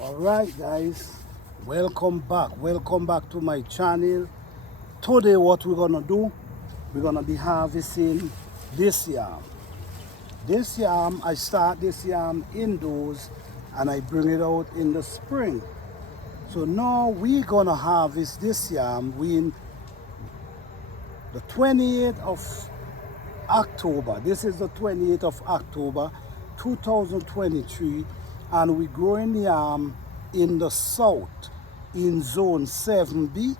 Alright guys, welcome back to my channel. Today what we're gonna do, we're gonna be harvesting this yam. I start this yam indoors and I bring it out in the spring. So now we're gonna harvest this yam in the 28th of October. This is the 28th of October 2023, and we're growing yam in the south in zone 7B.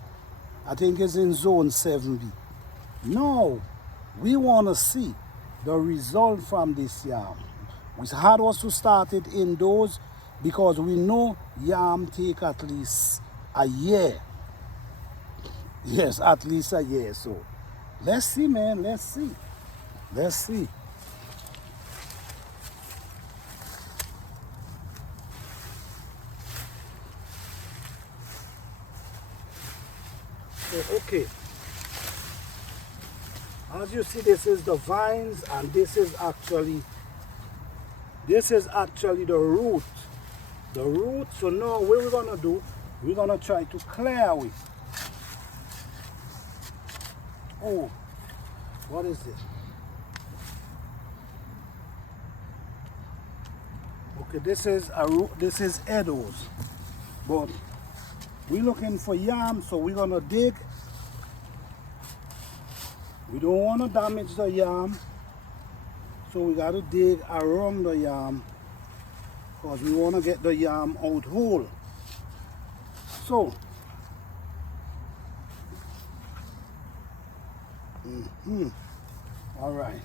I think it's in zone 7B. Now we want to see the result from this yam. We had us to start it indoors because we know yam take at least a year. Yes, at least a year. So let's see, man. Let's see. So, okay. As you see, this is the vines, and this is actually the root. The root. So now what we're gonna do, we're gonna try to clear it. Oh, what is this? Okay, this is a root. This is edos, but we're looking for yam, so we're gonna dig. We don't want to damage the yam, so we got to dig around the yam because we want to get the yam out whole. So, all right.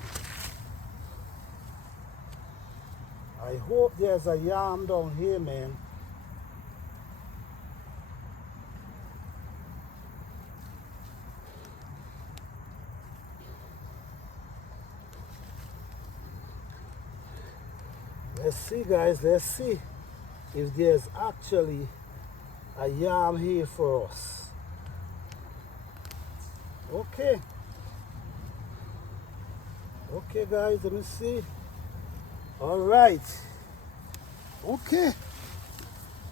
I hope there's a yam down here, man. Let's see, guys, let's see if there's actually a yam here for us. Okay. Okay, guys, let me see. All right. Okay.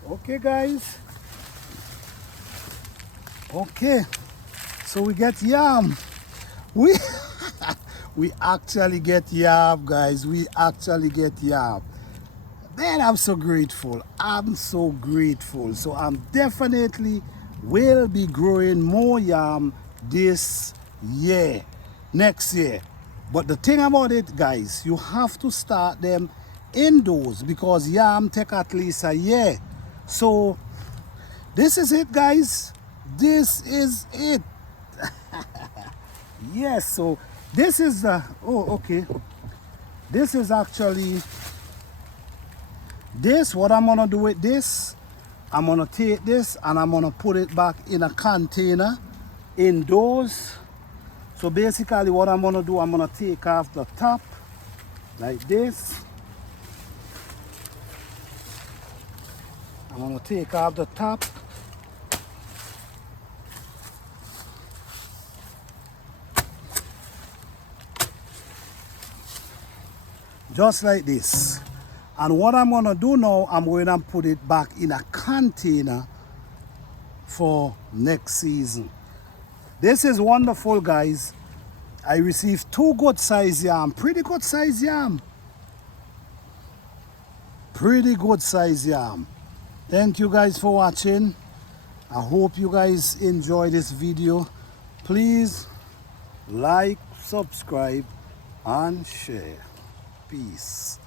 Okay, guys. Okay. So we get yam. We we actually get yam, guys. We actually get yam. Man, I'm so grateful. I'm so grateful. So I'm definitely will be growing more yam this year, next year. But the thing about it, guys, you have to start them indoors because yam take at least a year. So this is it, guys. This is it. Yes, so this is the, oh, okay. This is actually, this, what I'm gonna do with this, I'm gonna take this and I'm gonna put it back in a container indoors. So basically what I'm gonna do, I'm gonna take off the top like this. I'm gonna take off the top. Just like this. And what I'm gonna do now, I'm going to put it back in a container for next season. This is wonderful, guys. I received 2 good size yam, pretty good size yam. Pretty good size yam. Thank you guys for watching. I hope you guys enjoy this video. Please like, subscribe, and share. Peace.